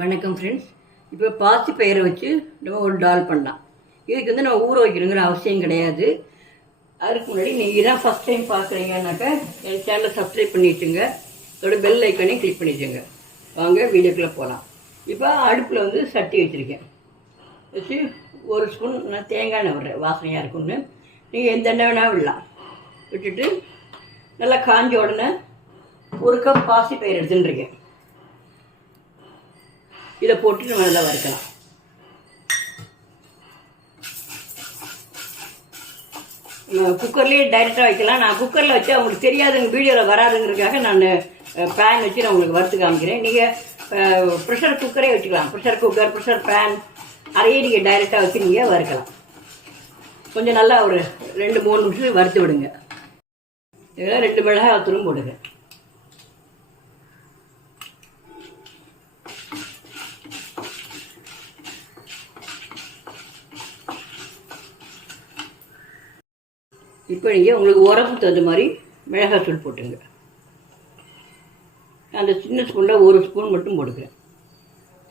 வணக்கம் ஃப்ரெண்ட்ஸ் இப்போ பாசி பயிரை வச்சு நம்ம ஒரு டால் பண்ணலாம். இதுக்கு வந்து நம்ம ஊற வைக்கணுங்கிற அவசியம் கிடையாது. அதுக்கு முன்னாடி நீங்கள் தான் ஃபஸ்ட் டைம் பார்க்குறீங்கன்னாக்கா என் சேனலை சப்ஸ்கிரைப் பண்ணிட்டுங்க. அதோட பெல் ஐக்கனையும் கிளிக் பண்ணிட்டுங்க வாங்க வீடியோக்குள்ளே போகலாம் இப்போ அடுப்பில் வந்து சட்டி வச்சுருக்கேன். வச்சு ஒரு ஸ்பூன் நான் தேங்காய் எண்ணெய் விடுறேன். வாசனையாக இருக்கும்னு. நீங்கள் எந்த எண்ணெய் வேணால் விடலாம். விட்டுட்டு நல்லா காஞ்ச உடனே ஒரு கப் பாசி பயிர் எடுத்துட்டுருக்கேன் இதை போட்டு நம்ம நல்லா வறுக்கலாம். குக்கர்லேயே டைரெக்டாக வைக்கலாம். நான் குக்கரில் வச்சு அவங்களுக்கு தெரியாதுங்க வீடியோவில் வராதுங்கிறதுக்காக நான் பேன் வச்சு நான் உங்களுக்கு வறுத்து காமிக்கிறேன். நீங்கள் ப்ரெஷர் குக்கரே வச்சுக்கலாம். ப்ரெஷர் குக்கர் ப்ரெஷர் பேன் அதையே நீங்கள் டைரெக்டாக வச்சு நீங்கள் வறுக்கலாம். கொஞ்சம் நல்லா ஒரு ரெண்டு மூணு நிமிஷம் வறுத்து விடுங்க. இதில் ரெண்டு மிளகாய் தூரம் போடுங்க இப்போ நீங்கள் உங்களுக்கு உரப்பு தகுந்த மாதிரி மிளகாய் தூள் போட்டுங்க. அந்த சின்ன ஸ்பூனில் ஒரு ஸ்பூன் மட்டும் போட்டுக்கிறேன்.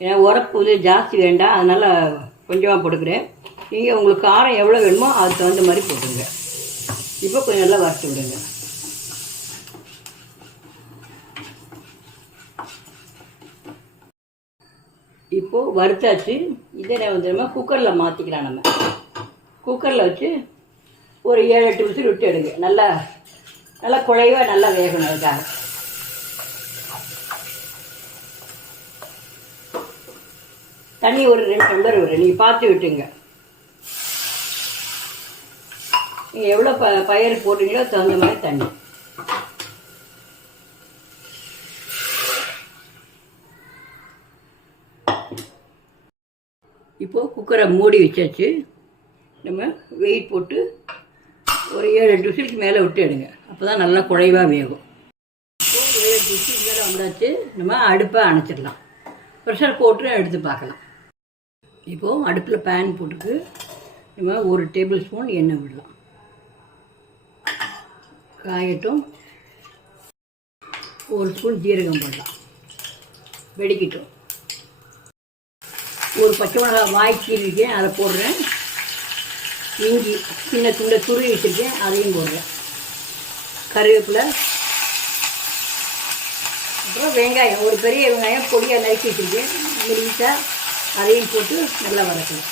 ஏன்னா உரப்பு வந்து ஜாஸ்தி வேண்டாம் அதனால் கொஞ்சமாக போட்டுக்கிறேன். நீங்கள் உங்களுக்கு காரம் எவ்வளோ வேணுமோ அதுக்கு தகுந்த மாதிரி போட்டுங்க. இப்போ கொஞ்சம் நல்லா வறுத்து விடுங்க. இப்போது வறுத்தாச்சு. இதை நான் வந்து குக்கரில் மாற்றிக்கலாம் நம்ம. குக்கரில் வச்சு ஒரு ஏழு எட்டு விசில் விட்டு எடுங்க. நல்லா நல்லா குழைவாக நல்லா வேகணும் அதுக்காக. தண்ணி ஒரு ரெண்டு டம்ளர் வரும் நீங்கள் பார்த்து விட்டுங்க. நீங்கள் எவ்வளோ ப பயிர் போட்டீங்களோ தகுந்த மாதிரி தண்ணி. இப்போது குக்கரை மூடி வச்சாச்சு. நம்ம வெயிட் போட்டு ஒரு ஏழு எட்டு விசிலுக்கு மேலே விட்டு எடுங்க. அப்போ தான் நல்லா குழைவாக வேகும். இப்போ ஏழு எட்டு விசிலுக்கு மேலே வந்தாச்சு நம்ம அடுப்பை அணைச்சிடலாம். ப்ரெஷர் போட்டு எடுத்து பார்க்கலாம். இப்போது அடுப்பில் பேன் போட்டுக்கு நம்ம ஒரு டேபிள் ஸ்பூன் எண்ணெய் விடலாம். காயட்டும். ஒரு ஸ்பூன் ஜீரகம் போடலாம். வெடிக்கட்டும். ஒரு பச்சை மிளகாய் வாய் இருக்கேன் அதை போடுறேன். இஞ்சி சின்ன துண்டை துருவி வச்சுருக்கேன் அதையும் போடுறேன். கருவேப்பிலை அப்புறம் வெங்காயம் ஒரு பெரிய வெங்காயம் பொடியாக நறுக்கி வச்சுருக்கேன். மெலிசா அதையும் போட்டு நல்லா வதக்கணும்.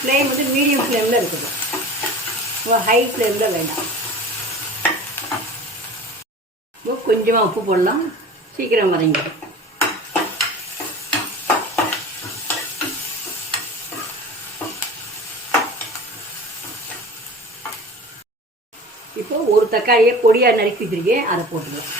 ஃப்ளேம் வந்து மீடியம் ஃப்ளேமில் இருக்கணும் ஹை ஃப்ளேமில் வேண்டாம். கொஞ்சமாக உப்பு போடலாம். சீக்கிரம் வதங்கிடும் இப்போ ஒரு தக்காளியை பொடியாக நறுக்கி வச்சிருக்கேன். அதை போட்டுக்கலாம்.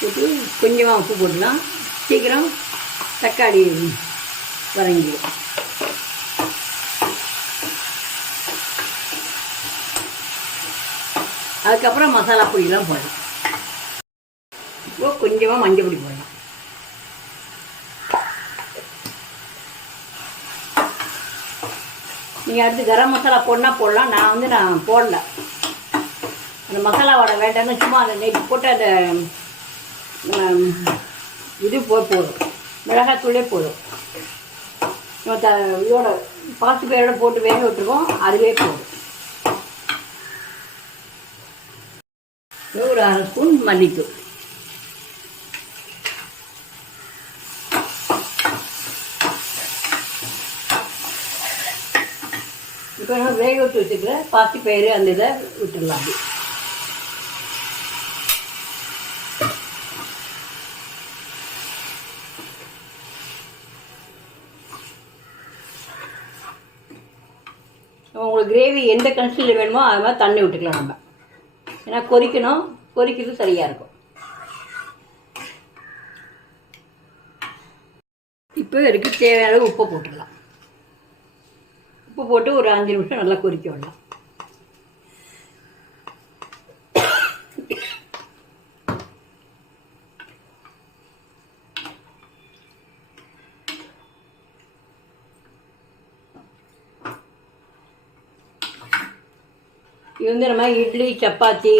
போட்டு கொஞ்சமாக உப்பு போடலாம் சீக்கிரம் தக்காளி வதங்கிடும். அதுக்கப்புறம் மசாலா பொடியெலாம் போடலாம் இப்போ கொஞ்சமாக மஞ்சள் பொடி போடலாம் நீங்கள் அடுத்து கரம் மசாலா போடனா போடலாம். நான் வந்து நான் போடல. அந்த மசாலாவோட வடை வேண்டாம்னு சும்மா அந்த நெய் போட்டு அந்த இது போ போதும். மிளகாத்தூளே போதும். நம்ம இதோட பாசி பேரோட போட்டு வேக விட்டுருக்கோம் அதுவே போதும். ஒரு அரை ஸ்பூன் மல்லித்தூள் இப்போ நம்ம வேக விட்டு வச்சுக்கிற பாசி பயிறு அந்த இதை விட்டுடலாம். உங்களுக்கு கிரேவி எந்த கன்சிஸ்டில் வேணுமோ அது மாதிரி தண்ணி விட்டுக்கலாம் நம்ம. ஏன்னா கொதிக்கணும் கொதிக்கிறது சரியாக இருக்கும். இப்போ இதுக்கு தேவையான உப்பு போட்டுடலாம் உப்பு போட்டு ஒரு அஞ்சு நிமிஷம் நல்லா கொதிக்க விடலாம். இது வந்து நம்ம இட்லி சப்பாத்தி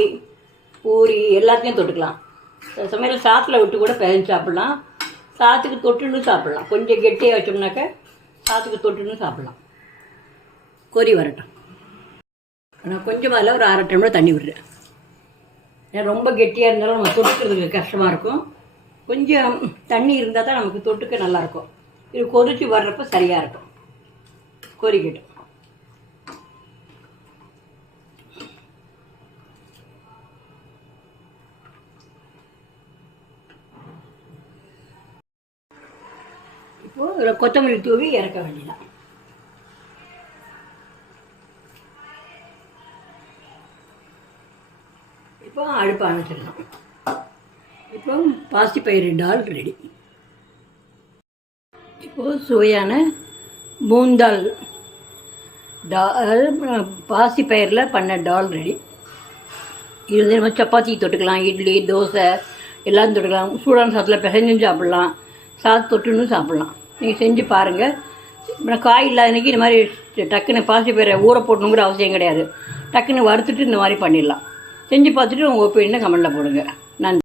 பூரி எல்லாத்தையும் தொட்டுக்கலாம். சில சமயம் சாத்தில் விட்டு கூட பிழைஞ்சு சாப்பிட்லாம். சாத்துக்கு தொட்டுன்னு சாப்பிட்லாம். கொஞ்சம் கெட்டியாக வச்சோம்னாக்க சாத்துக்கு தொட்டுன்னு சாப்பிட்லாம். கொரி வரட்டும். நான் கொஞ்சமாக அதில் ஒரு அரை டம்ளர் தண்ணி விடுறேன். ஏன்னா ரொம்ப கெட்டியாக இருந்தாலும் நம்ம தொட்டுக்கிறதுக்கு கஷ்டமாக இருக்கும். கொஞ்சம் தண்ணி இருந்தால் தான் நமக்கு தொட்டுக்க நல்லாயிருக்கும் இது கொதிச்சு வர்றப்ப சரியாக இருக்கும். கொறிக்கிட்டோம் இப்போது இதில் கொத்தமல்லி தூவி இறக்க வேண்டியதான் இப்போ அடுப்பு அணைச்சிடலாம் இப்போ பாசிப்பயிறு டால் ரெடி இப்போது சுவையான மூந்தால் டா பாசி பயிரில் பண்ண டால் ரெடி இது வந்து நம்ம சப்பாத்தி தொட்டுக்கலாம் இட்லி தோசை எல்லாம் தொட்டுக்கலாம். சூடான சாதத்தில் பிசைஞ்சும் சாப்பிட்லாம். சாத்து தொட்டுன்னு சாப்பிட்லாம். நீங்கள் செஞ்சு பாருங்கள் அப்புறம் காய் இல்லாதனைக்கு இந்த மாதிரி டக்குன்னு பாசிப்பயிரை ஊற போடணுங்கிற அவசியம் கிடையாது. டக்குன்னு வறுத்துட்டு இந்த மாதிரி பண்ணிடலாம். செஞ்சு பார்த்துட்டு உங்கள் ஒப்பீனியனை கமெண்டில் போடுங்க. நன்றி.